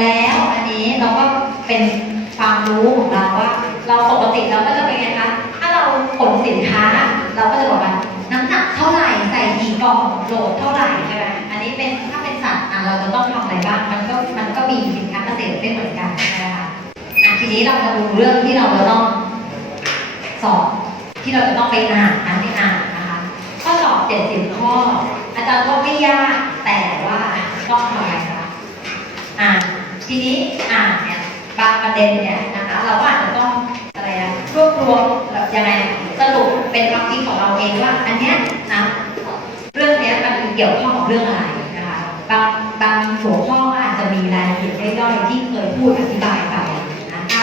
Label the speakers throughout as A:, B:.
A: แล้วอันนี้เราก็เป็นความรู้ของเราว่า เราปกติเราก็จะเป็นไงคะถ้าเราขนสินค้า เราก็จะบอกว่าน้ำหนักเท่าไหร่ใส่กี่กล่องโหลดเท่าไหร่ใช่ไหมอันนี้เป็นถ้าเป็นสัตว์อะเราจะต้องทำอะไรบ้างมันก็มันก็มีสินค้าเกษตรไม่เหมือนกันใช่ไหมคะอะทีนี้เรามาดูเรื่องที่เราจะต้องสอบที่เราจะต้องไปอ่านอ่านไปอ่านนะคะข้อสอบ70ข้อ อาจารย์ก็ไม่ยากแต่ว่าต้องทำอะไรคะอ่าน ทีนี้อ่านเนี่ยบางประเด็นเนี่ยนะคะเราก็อาจจะต้องอะไรอะรวบรวมแบบยังไงสรุปเป็นความคิดของเราเองว่า อันเนี้ยนะเรื่องเนี้ยมันเกี่ยวข้องกับเรื่องอะไรนะคะบางบางหัวข้ออาจจะมีรายละเอียดย่อยๆที่เคยพูดอธิบายไปนะถ้า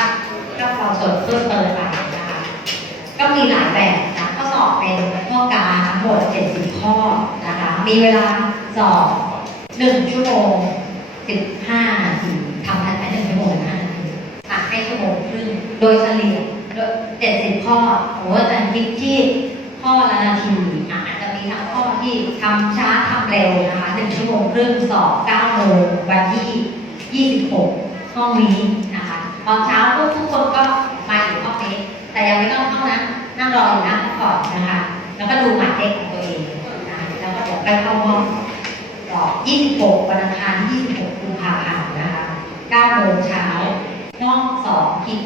A: ถ้าเราสดเพิ่มเติมไปนะคะก็มีหลายแบบนะข้อสอบเป็นข้อการทั้งหมด70ข้อนะคะมีเวลาสอบ1ชั่วโมง15นาที ดยเฉลี่ยโดย70ข้อโอ้อาจารย์คิดที่ข้อละนาทีอาจจะมีทั้งข้อที่ทำช้าทำเร็วนะคะ1ชั่วโมงครึ่งสอบ9โมงวันที่26ห้องนี้นะคะตอนเช้าทุกทุกคนก็มาอยู่ห้องนี้ แต่ยังไม่ต้องเข้านะนั่งรออยู่น้าห้องก่อนนะคะ แล้วก็ดูหมายเลขของตัวเองนะแล้วก็เดี๋ยวไปเข้าห้องรอ26วันอังคารที่26กุมภาพันธ์นะคะ9โมงเช้าห้อง2ขีด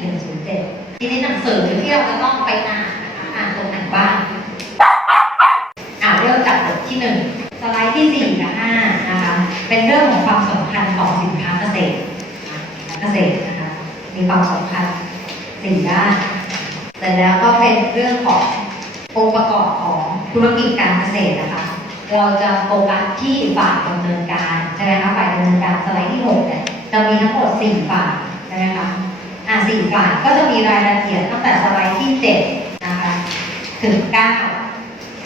A: 107ทีนี้หนังสือที่เราจะต้องไปอ่านนะคะอ่านตรงไหนบ้างอ่าเริ่มจากบทที่หนึ่งสไลด์ที่สี่กับห้านะคะเป็นเรื่องของความสำคัญของสินค้าเกษตรเกษตรนะคะมีความสำคัญสี่ด้านแต่แล้วก็เป็นเรื่องขององค์ประกอบของธุรกิจการเกษตรนะคะ เราจะโฟกัสที่ฝ่ายดำเนินการใช่ไหมคะฝ่ายดำเนินการสไลด์ที่หกเนี่ยจะมีทั้งหมดสี่ฝ่ายใช่ไหมคะ อ่าสี่ฝ่ายก็จะมีรายละเอียดตั้งแต่สไลด์ที่เจ็ดนะคะถึงเก้า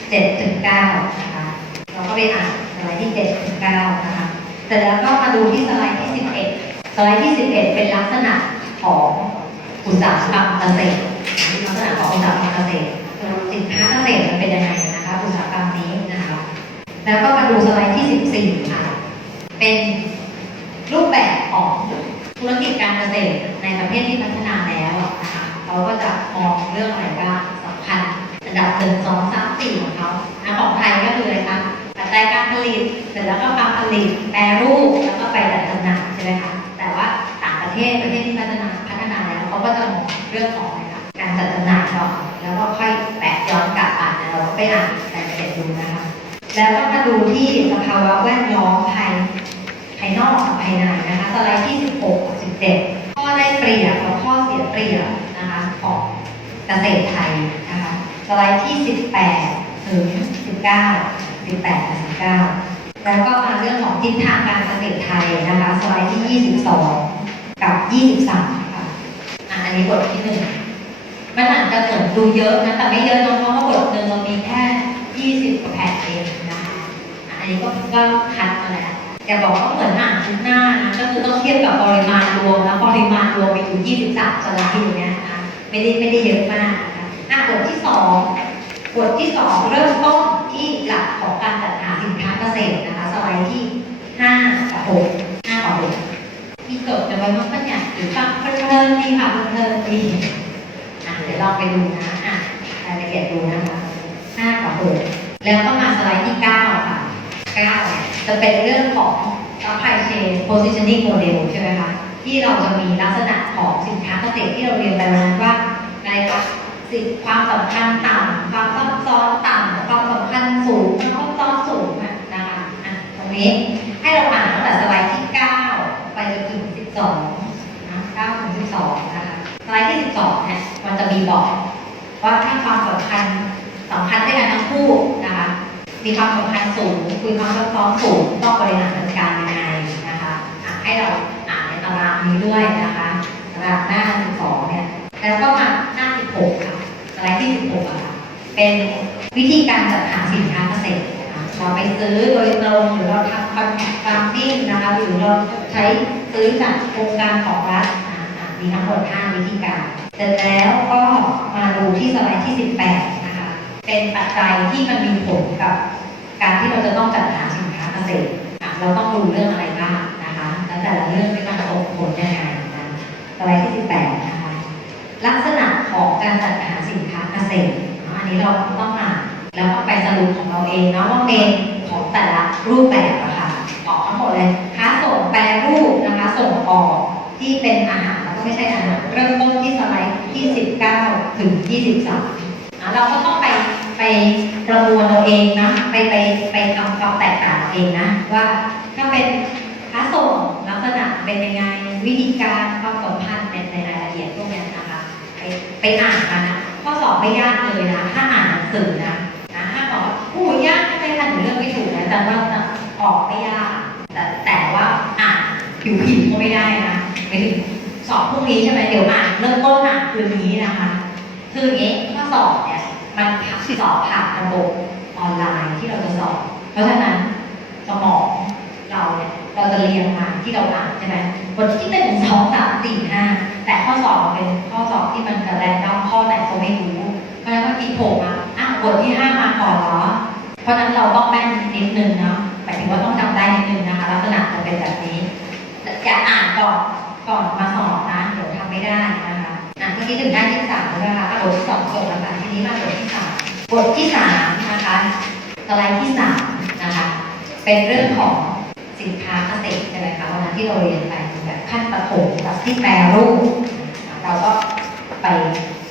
A: เจ็ดถึงเก้านะคะเราก็ไปอ่านสไลด์ที่เจ็ดถึงเก้านะคะเสร็จแล้วก็มาดูที่สไลด์ที่สิบเอ็ดสไลด์ที่สิบเอ็ดเป็นลักษณะของอุตสาหกรรมเกษตรลักษณะของอุตสาหกรรมเกษตรสินค้าเกษตรมันเป็นยังไงนะคะอุตสาหกรรมนี้นะคะ แล้วก็มาดูสไลด์ที่สิบสี่ค่ะ เป็นรูปแบบของ ธุรกิจการเกษตรในประเทศที่พัฒนาแล้วนะคะเราก็จะมองเรื่องอะไรบ้างสำคัญอันดับหนึ่งสองสามสี่ของเขานของไทยก็คืออะไรคะปัจจัยการผลิตเสร็จแล้วก็การผลิตแปรรูปแล้วก็ไปจัดจำหน่ายใช่ไหมคะแต่ว่าต่างประเทศประเทศที่พัฒนาพัฒนาแล้วเขาก็จะมองเรื่องของอะไรคะการจัดจำหน่ายก่อนแล้วก็ค่อยแปะย้อนกลับอ่านเราไปอ่านรายละเอียดดูนะคะ แล้วก็มาดูที่สภาวะแวดล้อมภายภายนอกกับภายในนะคะ สไลด์ที่ 16กับ17 ข้อได้เปรียบกับข้อเสียเปรียบนะคะของเกษตรไทยนะคะ ส ไลด์ที่ 18 ถึง 19 18ถึง19 แล้วก็มาเรื่องของทิศทางการเกษตรไทยนะคะ สไลด์ที่ 22 กับ 23 ค่ะอะ อันนี้บทที่หนึ่งมันอาจจะเหมือนดูเยอะนะ แต่ไม่เยอะนะเพราะว่าบทหนึ่งเรามีแค่ 20กว่าแผ่นเองนะคะอันนี้ก็ก็คัดมาแล้วอย่บอกว่าเหมือนอ่านทุกหน้านะก็คือต้องเทียบกับปริมาณรวมแล้วปริมาณรวมมีอยู่ 23สไลด์อยู่เนี่ยนะคะไม่ได้ไม่ได้เยอะมาก อะบทที่สองบทที่สองเริ่มต้นที่หลักของการจัดหาสินค้าเกษตรนะคะสไลด์ที่ห้ากับหกห้ากับหกมีจดกันไว้ว่าปัญญาหรือฟังเพลินดีค่ะเพลินดีอะเดี๋ยวลองไปดูนะอะรายละเอียดดูนะคะห้ากับหกแล้วก็มาสไลด์ที่เก้าค่ะเก้าจะเป็นเรื่องของ supply chain positioning model ใช่ไหมคะที่เราจะมีลักษณะของสินค้าเกษตรที่เราเรียนไปวันนั้นว่าอะไรคะ สิ่งความสำคัญต่ำความซับซ้อนต่ำความสำคัญสูงความซับซ้อนสูงอะนะคะอะตรงนี้ให้เราอ่านตั้งแต่สไลด์ที่ 9 ไปจนถึง 12นะ9ถึง12นะคะสไลด์ที่ 12เนี่ยมันจะมีบอกว่าถ้าความสำคัญสำคัญด้วยกันทั้ง คู่นะคะมีความสำคัญสูงคุยความซับซ้อนสูงต้องบริหารจัดการยังไงนะคะให้เราอ่านในตารางนี้ด้วยนะคะตารางหน้า12เนี่ยแล้วก็มาหน้า16ค่ะสไลด์ที่16อะค่ะเป็นวิธีการจัดหาสินค้าเกษตรนะคะเราไปซื้อโดยตรงหรือเราทำคอนแทคฟาร์มมิ่งนะคะหรือเราใช้ซื้อจากโครงการของรัฐมีทั้งหมด5วิธีการ เสร็จแล้วก็มาดูที่สไลด์ที่ 18 เป็นปัจจัยที่มันมีผลกับ การที่เราจะต้องจัดหาสินค้าเกษตรเราต้องดูเรื่องอะไรบ้างนะคะแล้วแต่ละเรื่องที่มันส่งผลยังไงนะสไลด์ที่ 18 นะคะลักษณะของการจัดหาสินค้าเกษตรอันนี้เราต้องอ่านแล้วก็ไปสรุปของเราเองเนาะว่าเป็นของแต่ละรูปแบบอะค่ะออกทั้งหมดเลยค้าส่งแปรรูปนะคะส่งออกที่เป็นอาหารแล้วก็ไม่ใช่อาหารเริ่มต้นที่สไลด์ที่ 19 ถึง 23นะเราก็ต้องไป ไปประมวลเราเองนะไปไปไปทำความแตกต่างเองนะว่าถ้าเป็นค้าส่งลักษณะเป็นยังไงวิธีการความสัมพันธ์ในในรายละเอียดพวกนี้นะคะไปไปอ่านมานะข้อสอบไม่ยากเลยนะถ้าอ่านหนังสือนะนะถ้าบอกว่าอู้ยากไม่ทันหนูเลือกไม่ถูกนะแต่ว่าออกไม่ยากแต่แต่ว่าอ่านผิวผิวก็ไม่ได้นะไปถึงสอบพรุ่งนี้ใช่ไหมเดี๋ยวอ่านเริ่มต้นอ่านคืนนี้นะคะ คืออย่างนี้ข้อสอบเนี่ย มันสอบผ่านระบบออนไลน์ที่เราจะสอบ เพราะฉะนั้นสมองเราเนี่ยเราจะเรียงมาที่เราอ่านใช่ไหมบทที่เป็น สไลด์ที่สามนะคะ เป็นเรื่องของสินค้าเกษตรใช่ไหมคะวันนั้นที่เราเรียนไปแบบขั้นประถมแบบที่แปรรูปเราก็ไป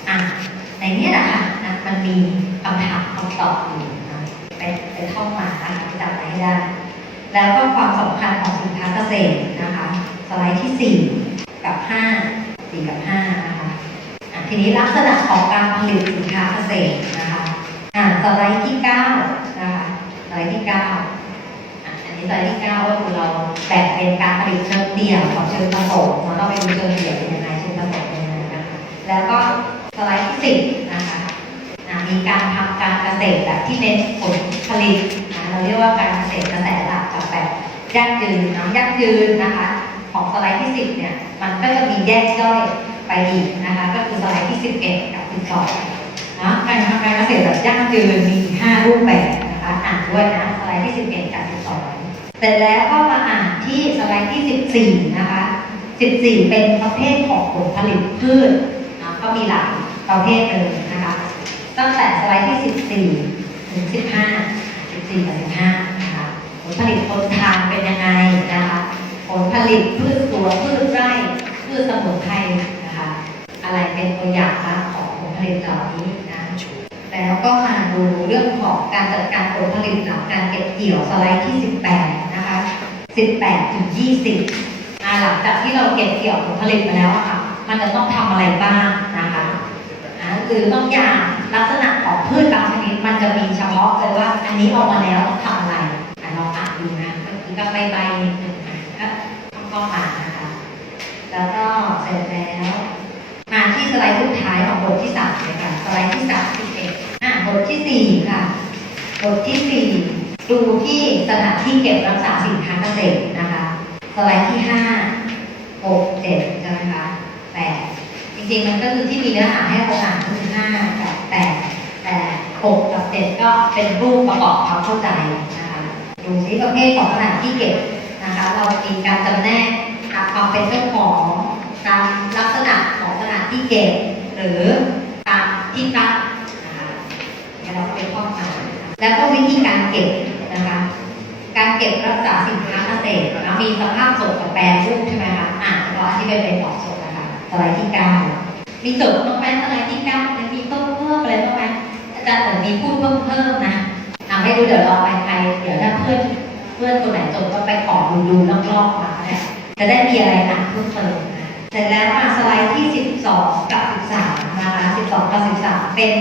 A: อ่านในเนี้แหละค่ะนะมันมีคำถามคำตอบอยู่นะเป็นเป็นท่องมานะคะจำไว้ให้ได้ แล้วก็ความสำคัญของสินค้าเกษตรนะคะ สไลด์ที่ 4 กับ 5 4 กับ5นะคะะทีนี้ลักษณะของการผลิตสินค้าเกษตรนะ อ่าสไลด์ที่9นะคะสไลด์ที่9อะอันนี้สไลด์ที่9ก็คือเราแบ่งเป็นการผลิตเชิงเดี่ยวกับเชิงผสมเราต้องไปดูเชิงเดี่ยวเป็นยังไงเชิงผสมเป็นยังไงนะคะแล้วก็สไลด์ที่10นะคะมีการทำการเกษตรแบบที่เน้นผลผลิตนะเราเรียกว่าการเกษตรกระแสหลักกับแบบยั่งยืนนาะยั่งยืนนะคะของสไลด์ที่10เนี่ยมันก็จะมีแยกย่อยไปอีกนะคะก็คือสไลด์ที่11กับ12 นะการทำการเกษตรแบบยั่งยืนมี5รูปแบบนะคะอ่านด้วยนะสไลด์ที่11กับ12เสร็จแล้วก็มาอ่านที่สไลด์ที่14นะคะ14เป็นประเภทของผลผลิตพืชนะก็มีหลายประเภทเลยนะคะตั้งแต่สไลด์ที่14ถึง15 14กับ15นะคะผลผลิตคนทานเป็นยังไงนะคะผลผลิตพืชสวนพืชไร่พืชสมุนไพรนะคะ อะไรเป็นตัวอย่างของผลผลิตเหล่านี้ ก็มาดูเรื่องของการจัดการผลผลิตหลังการเก็บเกี่ยวสไลด์ที่ 18 นะคะ 18 ถึง 20หลังจากที่เราเก็บเกี่ยวผลผลิตมาแล้วค่ะ มันจะต้องทำอะไรบ้างนะคะอ่าหรือบางอย่างลักษณะของพืชบางชนิดมันจะมีเฉพาะเลยว่า อันนี้ออกมาแล้วต้องทำอะไรลองอ่านดูนะก็คือก็ใบใบๆนิดนึงนะก็ต้องก็อ่านนะคะ แล้วก็เสร็จแล้วมาที่สไลด์สุดท้ายของบทที่สามเลยค่ะสไลด์ที่สามที่เอ็ดอะบทที่สี่ค่ะ บทที่สี่ดูที่สถานที่เก็บรักษาสินค้าเกษตรนะคะสไลด์ที่ห้าหกเจ็ดใช่ไหมคะแปดจริงๆมันก็คือที่มีเนื้อหาให้เราอ่านก็คือห้ากับแปดแต่หกกับเจ็ดก็เป็นรูปประกอบความเข้าใจนะคะดูซิประเภทของสถานที่เก็บนะคะ เรามีการจำแนกตามความเป็นเจ้าของตามลักษณะของสถานที่เก็บ หรือตามที่ตั้งนะคะเดี๋ยวเราก็ไปท่องมา แล้วก็วิธีการเก็บนะคะ การเก็บรักษาสินค้าเกษตรนะมีสภาพสดกับแปรรูปใช่ไหมคะอ่านเราอธิบายเป็นบอกสดนะคะสไลด์ที่เก้ามีสริมบ้งไหมสไลด์ที่เก้ามันมีเพิ่มเพิ่มอะไรบ้างไหมอาจารย์เหมือนมีพูดเพิ่มเพิ่มนะอ่าไม่รู้เดี๋ยวเราไปใครเดี๋ยวถ้าเพื่อนเพื่อนคนไหนจบก็ไปขอดูดูรอบๆมาเนี่ยจะได้มีอะไรอ่านเพิ่มเติมนะเสร็จแล้วมาสไลด์ที่ 12 กับ 13 นะคะ 12 กับ 13 เป็น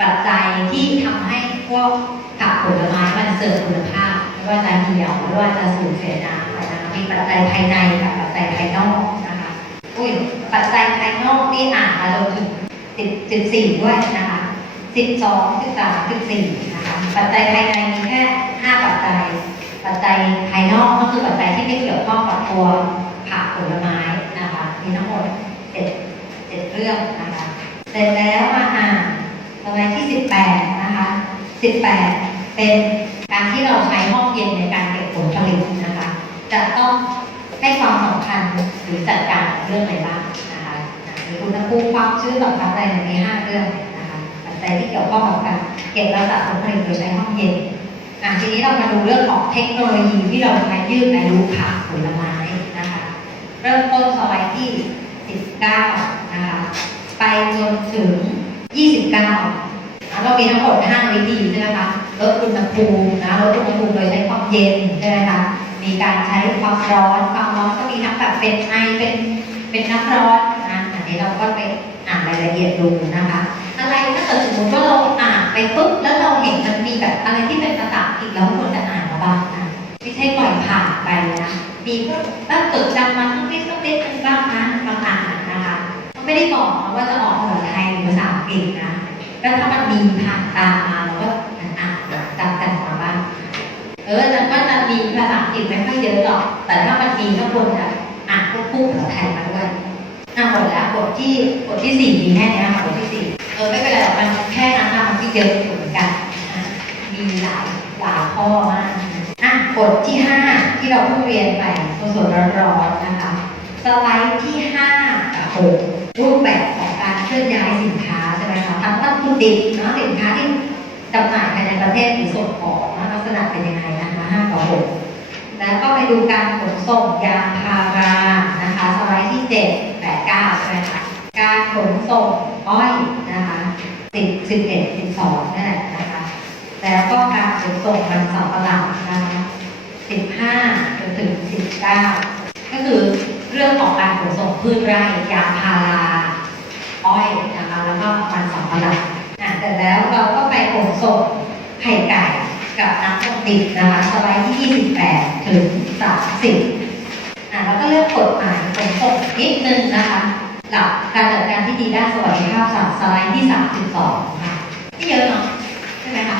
A: ปัจจัยที่ทำให้ พวกผักผลไม้มันเสริมคุณภาพไม่ว่าจะเหี่ยวไม่ว่าจะสูญเสียน้ำไรนะคะมีปัจจัยภายในกับปัจจัยภายนอกนะคะอุ้ยปัจจัยภายนอกนี่อ่านมาจนถึงสิบสิบสี่ด้วยนะคะสิบสองสิบสามสิบสี่นะคะปัจจัยภายในมีแค่ห้าปัจจัย ปัจจัยภายนอกก็คือปัจจัยที่ไม่เกี่ยวข้องกับตัวผักผลไม้นะคะมีทั้งหมดเจ็ดเจ็ดเรื่องนะคะเสร็จแล้วมาอ่านสไลด์ที่สิบแปด 18 เป็นการที่เราใช้ห้องเย็นในการเก็บผลผลิตนะคะ จะต้องให้ความสำคัญหรือจัดการเรื่องอะไรบ้างนะคะหรืออุณหภูมิความชื้นสำคัญอะไรในห้าเรื่องนะคะปัจจัยที่เกี่ยวข้องกับการเก็บรักษาผลผลิตโดยใช้ห้องเย็นอะทีนี้เรามาดูเรื่องของเทคโนโลยีที่เราใช้ยืดอายุผักผลไม้นะคะ เริ่มต้นสไลด์ที่ 19 นะคะ ไปจนถึง 29แล้ว เรามีทั้งหมด5วิธีใช่ไหมคะลดอุณหภูมินะลดอุณหภูมิโดยใช้ความเย็นใช่ไหมคะมีการใช้ความร้อนความร้อนก็มีทั้งแบบเป็นไอเป็นเป็นน้ำร้อนนะอันนี้เราก็ไปอ่านรายละเอียดดูนะคะ อะไรถ้าเกิดสมมติว่าเราอ่านไปปุ๊บแล้วเราเห็นมันมีแบบอะไรที่เป็นภาษาอังกฤษเราควรจะอ่านมาบ้างนะไม่ใช่ปล่อยผ่านไปนะมีพวกตั้งจดจำมันต้องเล็กต้องเล็กเป็นบ้างนะบางอ่านนะคะเขาไม่ได้บอกนะว่าจะออกภาษาไทยหรือภาษาอังกฤษนะ ก็ถ้ามันมีผ่านตามาเราก็อ่านจำกันมาบ้างเออแต่ก็จะมีภาษาอังกฤษไม่ค่อยเยอะหรอก แต่ถ้ามันมีก็ควรจะอ่านควบคู่ภาษาไทยมาด้วยอะหมดแล้วบทที่บทที่สี่มีแค่นี้ค่ะบทที่สี่เออไม่เป็นไรหรอกมันแค่นั้นนะมันที่เยอะเหมือนกันมีหลายหลายข้อมากอะบทที่ห้าที่เราเพิ่งเรียนไปสดๆร้อนๆนะคะสไลด์ที่ห้ากับหกรูปแบบของการเคลื่อนย้ายสินค้า ใช่ไหมคะทั้งวัตถุดิบเนาะสินค้าที่จำหน่ายภายในประเทศหรือส่งออกนะลักษณะเป็นยังไงนะคะห้ากับหกแล้วก็ไปดูการขนส่งยางพารานะคะสไลด์ที่เจ็ดแปดเก้าใช่ไหมคะการขนส่งอ้อยนะคะสิบสิบเอ็ดสิบสองนั่นแหละนะคะแล้วก็การขนส่งมันสำปะหลังนะคะสิบห้าจนถึงสิบเก้าก็คือเรื่องของการขนส่งพืชไร่ยางพาราอ้อยนะคะแล้วก็ มันะหลังอะแต่แล้วเราก็ไปขนส่งไข่ไก่กับน้ำต้มดิบนะคะสไลด์ที่ 28 ถึง 30อะแล้วก็เรื่องกฎหมายขนส่งนิดนึงนะคะ หลักการจัดการที่ดีด้านสวัสดิภาพสัตว์สไลด์ที่ 32 ค่ะที่เยอะเนาะใช่ไหมคะ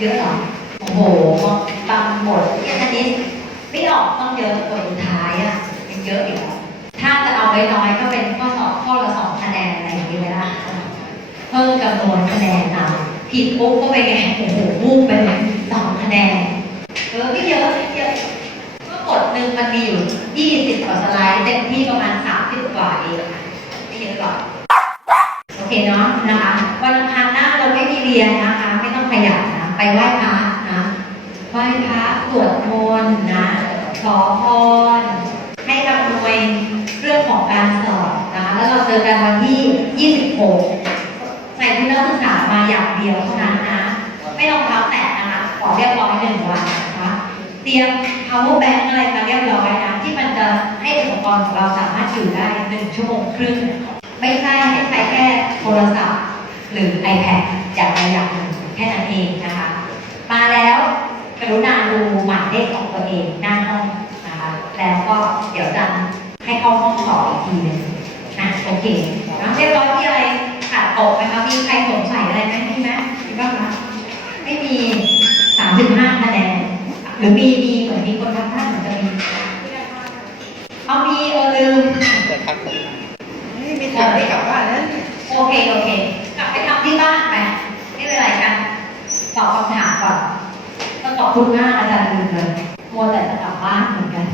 A: เยอะเหรอโอ้โหบางบทเนี่ยอันนี้ไม่ออกต้องเยอะบทสุดท้ายอะยังเยอะอีกเหรอถ้าจะเอาไว้น้อยก็เป็นข้อสอบข้อละสองคะแนนอะไรอย่างนี้ไหมล่ะ เพิ่มจำนวนคะแนนเอาผิดปุ๊บก็ไปไงโอ้โหมุ่งไปเลยสองคะแนนเออไม่เยอะไม่เยอะก็กดหนึ่งมันมีอยู่ยี่สิบกว่าสไลด์เต็มที่ประมาณสามสิบกว่าเองไม่เยอะหรอกโอเคเนาะนะคะวันอังคารหน้าเราไม่มีเรียนนะคะ ไม่ต้องขยันนะไปไหว้พระนะไหว้พระสวดมนต์นะขอพรให้อำนวยเรื่องของการสอบนะคะแล้วเราเจอกันวันที่ 26 ใส่ที่นักศึกษามาอย่างเดียวเท่านั้นนะ ไม่รองเท้าแตะนะคะขอเรียบร้อยหนึ่งวันนะคะเตรียม power bank อะไรมาเรียบร้อยนะที่มันจะให้อุปกรณ์ของเราสามารถอยู่ได้หนึ่งชั่วโมงครึ่งไม่ใช่ให้ใช้แค่โทรศัพท์ หรือ iPad อย่างใดอย่างหนึ่งแค่นั้นเองนะคะ มาแล้วกรุณาดูหมายเลขของตัวเองหน้าห้องนะคะ แล้วก็เดี๋ยวจะให้เข้าห้องสอบอีกทีหนึงอะโอเคแล้วเรียบร้อยมีอะไรขาดตกไหมคะมีใครสงสัย ม่มีสามถึงห้าคะแนน หรือมีมีเหมือนมีคนทักท่านเหมือนจะมี เอามีเออลืม
B: จะทักผม
C: นี่มีถามไม่กลับบ้านนั้น
A: โอเค โอเค กลับไปทำที่บ้านไปไม่เป็นไรกันตอบคำถามก่อนต้องขอบคุณมากอาจารย์ลืมเลยมัวแต่จะกลับบ้านเหมือนกัน